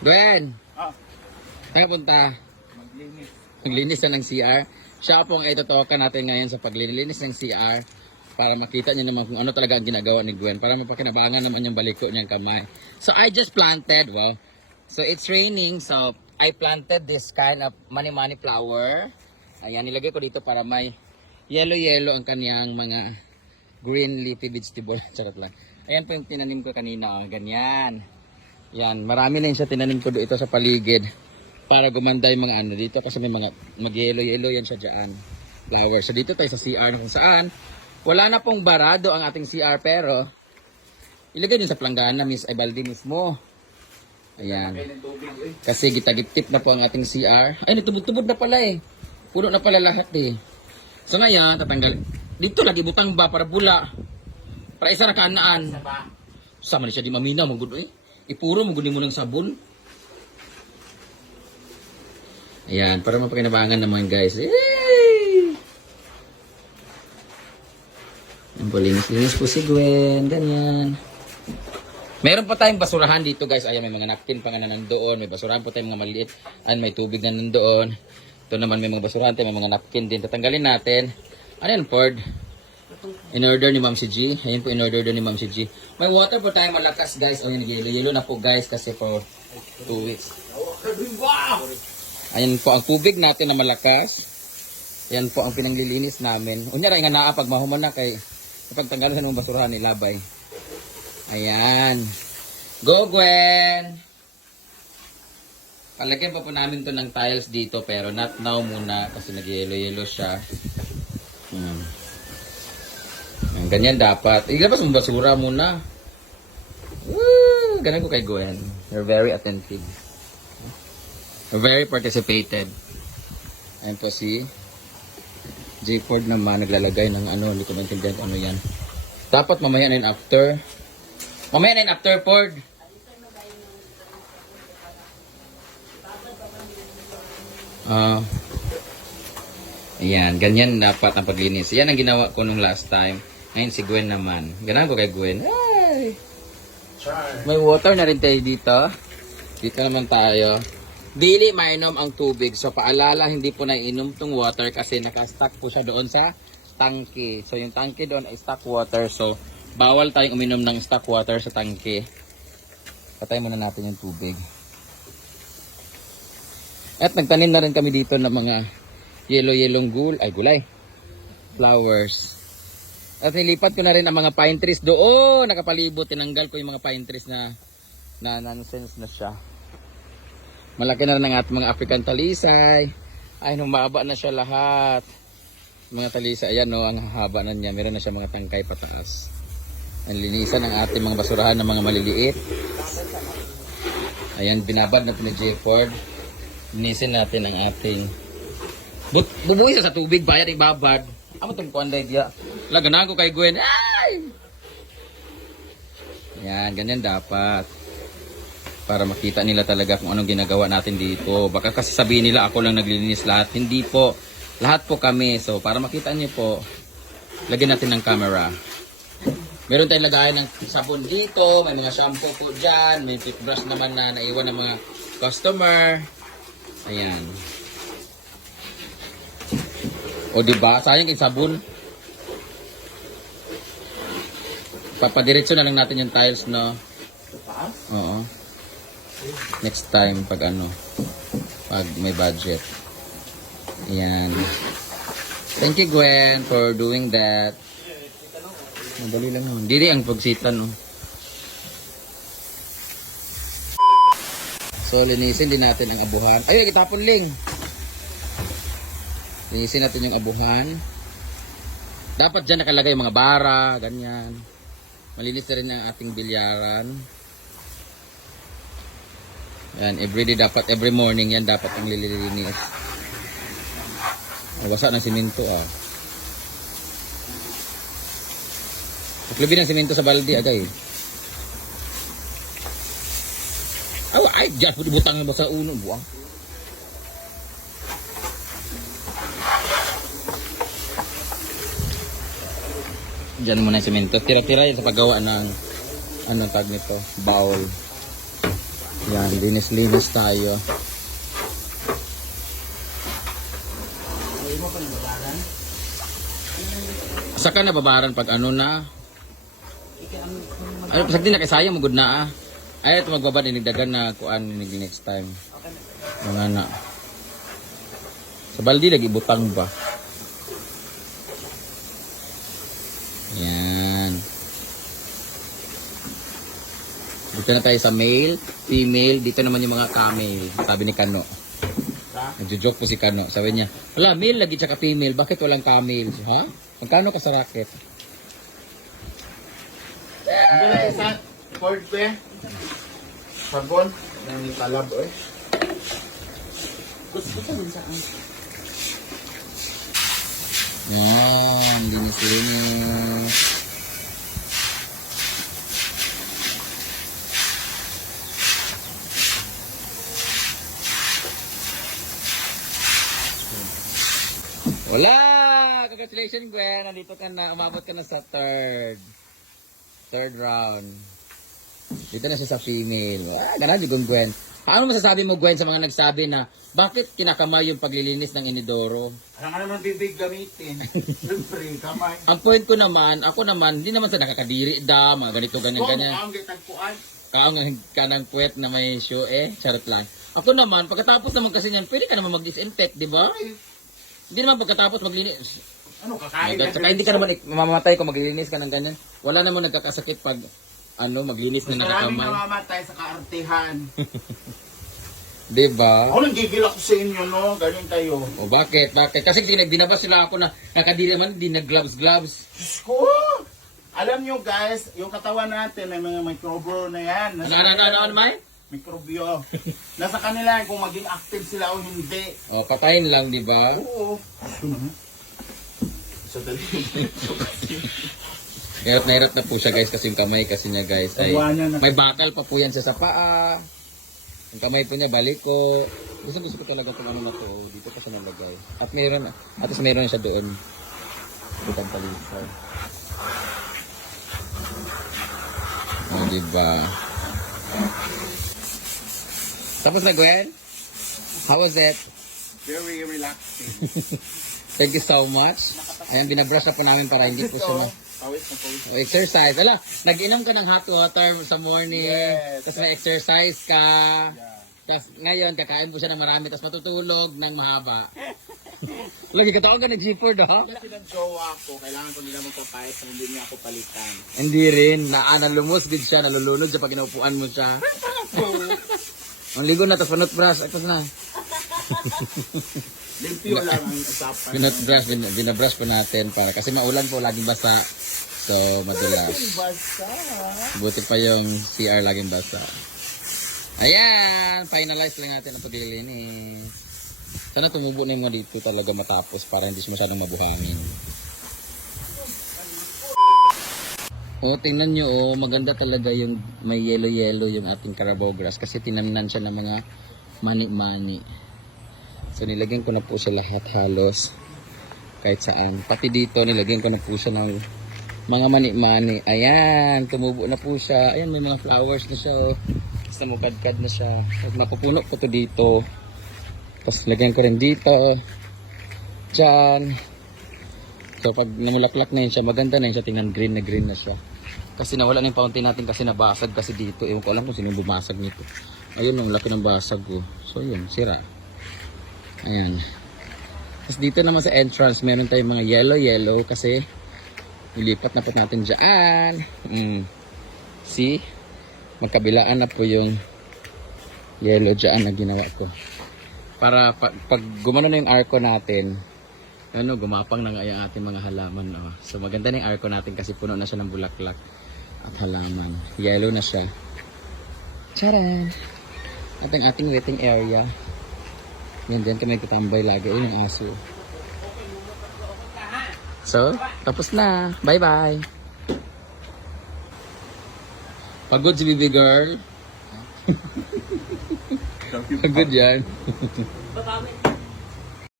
Gwen, Ah, tayo punta. maglinis. Maglinis na ng CR. Siya po ang itutokan natin ngayon sa paglilinis ng CR para makita niyo naman kung ano talaga ang ginagawa ni Gwen para mapakinabangan naman yung baliko niyang kamay. So I just planted, wow. So it's raining, so I planted this kind of mani-mani flower. Ayan, nilagay ko dito para may yellow-yellow ang kaniyang mga green leafy vegetable. Charot lang. Ayan po yung tinanim ko kanina, oh, ganyan. Yan, marami na yung siya tinanim ko dito sa paligid para gumanda yung mga ano dito kasi may mga mag-yellow-yellow yan siya dyan. Flowers. So dito tayo sa CR kung saan wala na pong barado ang ating CR pero ilagay din sa planggana, Miss Ibaldi mismo. Ayan. Kasi gitagitip na po ang ating CR. Ay, nitubod-tubod na pala eh. Puno na pala lahat eh. So ngayon, tatanggal. Dito lagi butang ba para bula. Para isa na kaanaan. Sama na siya di maminaw. Magod eh. Ipuro mo mo ng sabon. Ayan, para mapakinabangan naman guys. Yay! Ang linis po si Gwen. Ganyan. Meron pa tayong basurahan dito guys. Ayan, may mga napkin pa nga na nandoon. May basurahan po tayong mga maliit. Ayan, may tubig na nandoon. Ito naman may mga basurahan tayo. May mga napkin din. Tatanggalin natin. Ano yan, Ford? In order ni Ma'am si G. Ayan po in order ni Ma'am si G. May water po tayo malakas guys. O yun, yelo na po guys kasi for 2 weeks. Ayan po ang tubig natin na malakas. Ayan po ang pinanglilinis namin. Unyara nga naa pag mahuman na kay kapag tanggalan sa ng basurahan ni Labay. Ayan. Go Gwen! Palagyan pa po namin to ng tiles dito pero not now muna kasi nag-yelo siya. Ganyan dapat. Ilabas mo basura muna. Woo! Ganyan ko kay Gwen. You're very attentive. You're very participated. Ayan po si J. Ford naman naglalagay ng ano. Hindi ko maintindihan kung ano yan. Dapat mamaya na yun after. Mamaya na yun after, Ford. Ayan. Ganyan dapat ang paglinis. Yan ang ginawa ko nung last time. Ngayon si Gwen naman. Ganun ko kay Gwen. Ay! May water na rin tayo dito. Dito naman tayo. Dili mainom ang tubig. So paalala, hindi po na inom tong water kasi nakastack po siya doon sa tangke. So yung tangke doon ay stock water. So bawal tayong uminom ng stock water sa tangke. Patay muna natin yung tubig. At nagtanim na rin kami dito ng mga yellow-yellong gulay. Flowers. At nilipat ko na rin ang mga pine trees doon. Nakapalibot. Tinanggal ko yung mga pine trees na nonsense na siya. Malaki na rin ang ating mga African talisay. Ay, humaba na siya lahat. Mga talisay. Ayan no, ang haba na niya. Meron na siya mga tangkay pataas. Ang linisan ng ating mga basurahan ng mga maliliit. Ayan, binabad na ni J. Ford. Linisin natin ang ating bubuhay sa tubig. Bayad ibabad. Amo itong kuanday diya. Laganan ko kay Gwen. Ay! Yan, ganyan dapat. Para makita nila talaga kung anong ginagawa natin dito. Baka kasi sabihin nila ako lang naglilinis lahat. Hindi po. Lahat po kami. So, para makita niyo po, lagyan natin ng camera. Meron tayong lagayan ng sabon dito. May mga shampoo po dyan. May toothbrush naman na naiwan ng mga customer. Ayan. O diba? Sayang yung sabon. Papadiretso na lang natin yung tiles, no? Oo. Next time, pag ano, pag may budget. Ayan. Thank you, Gwen, for doing that. Madali lang yun. Hindi ang pagsitan, no? So, linisin din natin ang abuhan. Ay, kitapon ling. Linisin natin yung abuhan. Dapat dyan nakalagay yung mga bara, ganyan. Malinis na rin ang ating bilyaran. Yan, everyday dapat, every morning yan dapat ang lilinis. Wasa ng simento ah. Paglabi ng simento sa balde agay. Ay, dyan po butang mo sa uno, buwang. Diyan muna yung semento. Tira-tira yan sa paggawa ng ano tag nito, bowl. Yan, linis-linis tayo. Saka na babaran pag ano na. Ay, pasag din na kay sayang magud na ah. Ay, ito magbabad inigdagan na kuan next time. Mga na. Sa baldi lagi butang ba? Yan. Dito na tayo sa male, female, dito naman yung mga camel. Sabi ni Kano. Nagjo-joke po si Kano. Sabi niya, wala, male lagi tsaka female, bakit walang camel? Ha? Magkano ka sa racket? Hindi na isa. Ford pe. Sabon. Nang talab eh. Gusto mo saan? Yan, linis-linis. Wala! Congratulations, Gwen. Nandito ka na. Umabot ka na sa third round. Dito na siya sa female. Ah, ganun, digong Gwen. Paano masasabi mo, Gwen, sa mga nagsabi na bakit kinakamay yung paglilinis ng inidoro? Ano ka naman bibig gamitin? Siyempre, kamay. Ang point ko naman, ako naman, hindi naman sa nakakadiri da, mga ganito, ganyan, ganyan. Ang gitagpuan. Kaang ka ng puwet na may shoe charot lang. Ako naman, pagkatapos naman kasi niyan, pwede ka naman mag-disinfect, di ba? Hindi naman pagkatapos maglinis. Ano, kakain At saka hindi ka naman mamamatay kung maglinis ka ng ganyan. Wala naman nagkakasakit pag maglinis na Maraming nakakamay. namamatay sa kaartihan. Di ba? Ako nang gigil ako sa inyo, no? Ganyan tayo. O bakit? Bakit? Kasi binabas sila ako na nakadiri naman, hindi nag-gloves. Diyos ko! Alam nyo guys, yung katawan natin, may mga mikrobyo na yan. Ano, May? Mikrobyo. Nasa kanila kung maging active sila o hindi. O, patayin lang, di ba? Oo. Sa dali. Hirap na po siya guys kasi yung kamay kasi niya guys ay Tawanan na. may bakal pa po yan siya sa paa. Yung kamay po niya balik ko. Gusto ko talaga kung ano na to. Dito pa siya nalagay. At meron siya doon. Butang palisay. O, diba? Tapos na, Gwen? How was it? Very relaxing. Thank you so much. Ayan, binabrush na po namin para hindi po siya na... Pawis na pawis. Exercise. Wala, nag-inom ka ng hot water sa morning. Yes. Tapos na-exercise ka. Yeah. Tapos ngayon, kakain po siya ng marami. Tapos matutulog ng mahaba. Lagi ka taong ka nag-G4 do? Kasi nag-jowa ako, kailangan ko nila magpapayat kung hindi niya ako palitan. Hindi rin. Nalumos din siya. Nalulunod siya pag inuupuan mo siya. Ang ligo na. Tapos panot brush. Tapos na. Limpyo lang ang usapan. Binabrush po natin para kasi maulan po laging basa. So madulas. Basta. Buti pa yung CR laging basa. Ayan, finalize lang natin ang paglilinis. Sana tumubo na yung mga dito talaga matapos para hindi siya masyadong mabuhangin. O, tingnan nyo, oh, maganda talaga yung may yellow-yellow yung ating Carabao grass kasi tinamnan siya ng mga mani-mani. So nilagyan ko na po siya lahat halos kahit saan. Pati dito nilagyan ko na po siya ng mga mani-mani. Ayan, tumubo na po siya. Ayan, may mga flowers na siya. Oh. Basta mukadkad na siya. At mapupuno ko to dito. Tapos lagyan ko rin dito. Diyan. So pag namulaklak na yun siya, maganda na yun siya. Tingnan green na siya. Kasi nawala na yung fountain natin kasi nabasag kasi dito. Ewan ko alam kung sino yung bumasag nito. Ayun, ang laki ng basag ko. So yun, sira. Ayan. Tapos dito naman sa entrance, meron tayong mga yellow kasi ilipat na po natin dyan. See? Magkabilaan na po yung yellow dyan na ginawa ko. Para pag gumano na yung arco natin, gumapang na nga yung ating mga halaman. Oh. So maganda na yung arco natin kasi puno na siya ng bulaklak at halaman. Yellow na siya. Tcharan! At ang ating waiting area. Yan, dyan kami tatambay lagi. Ayun yung aso. So, tapos na. Bye-bye. Pagod si baby girl. Pagod yan.